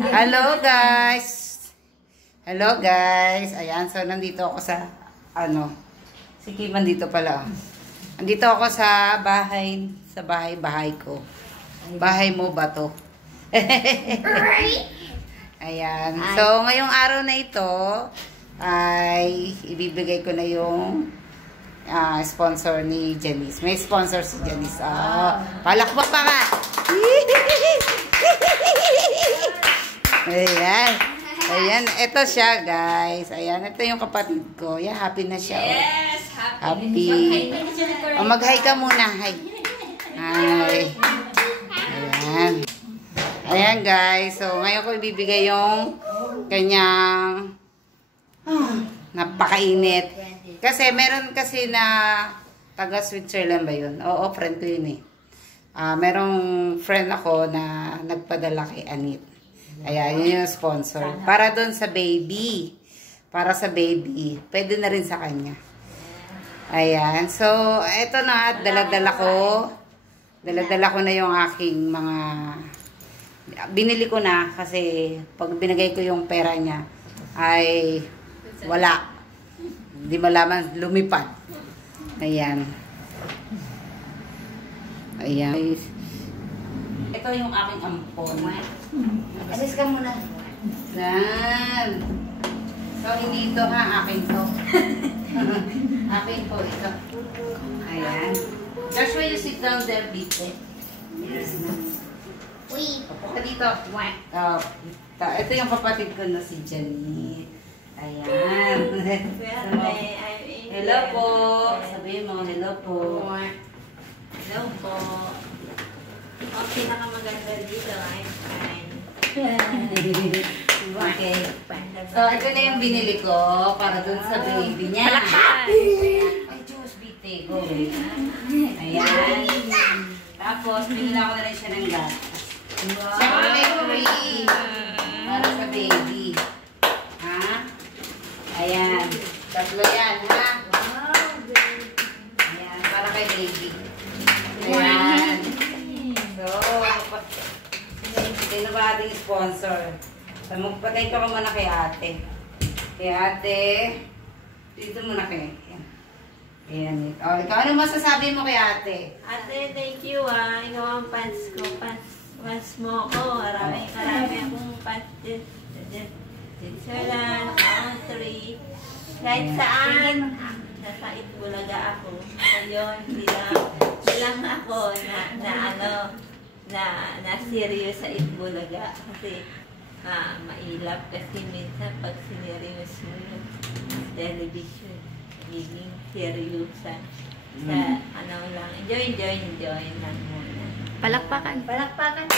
Hello guys! Hello guys! Ayan, so nandito ako sa, si Kim nandito pala. Nandito ako sa bahay ko. Bahay mo ba to? Ayan, so ngayong araw na ito, ay ibibigay ko na yung sponsor ni Janice. May sponsor si Janice. Palakpak pa ka! Ayan. Ayan. Ito siya, guys. Ayan. Ito yung kapatid ko. Ayan, happy na siya. Yes, happy. Mag-hi ka muna. Hi. Hi. Ayan. Ayan, guys. So, ngayon ko ibibigay yung kanyang napakainit. Kasi, meron kasi na taga Switzerland ba yun? Oo, friend ko yun eh. Merong friend ako na nagpadala kay Anit. Ayan, yun yung sponsor. Para doon sa baby. Para sa baby. Pwede na rin sa kanya. Ayan. So, eto na. Dala-dala ko. Dala-dala ko na yung aking mga... Binili ko na kasi pag binigay ko yung pera niya ay wala. Hindi malaman. Lumipad. Ayan. Ayan. Ito yung aking ampon. Alis ka muna. Yan. So, hindi ito ha. Akin to. Akin po ito. Ayan. Joshua, you sit down there, Bite. Yes. Uy. Opo ka dito. Ito yung kapatid ko na si Jenny. Ayan. Hello po. Sabihin mo, hello po. Hello po. Ang pinakamaganda dito ay fine. Okay. So, ito na yung binili ko para dun sa baby niya. Ay, Diyos, Bite. Go. Ayan. Tapos, binila ko na rin siya ng gas. Siyempre, may free. Para sa baby. Ha? Ayan. Tatlo yan, ha? Ayan, para kay baby. Ayan. So, sino ba ating sponsor? So, magpatay ka muna kay ate. Kay ate, dito muna kay. Ayan. O, ikaw, ano masasabi mo kay ate? Ate, thank you Ikaw ang pants ko. Pants mo ko. Marami akong pants din. Switzerland, country. Kahit saan. Nasa Itbulaga ako. Ngayon, bilang ako na serious sa Itbulaga kasi mailap kasi minsan pag sineryos mo yung television giging serious sa lang enjoy lang muna. Palakpakan. Palakpakan.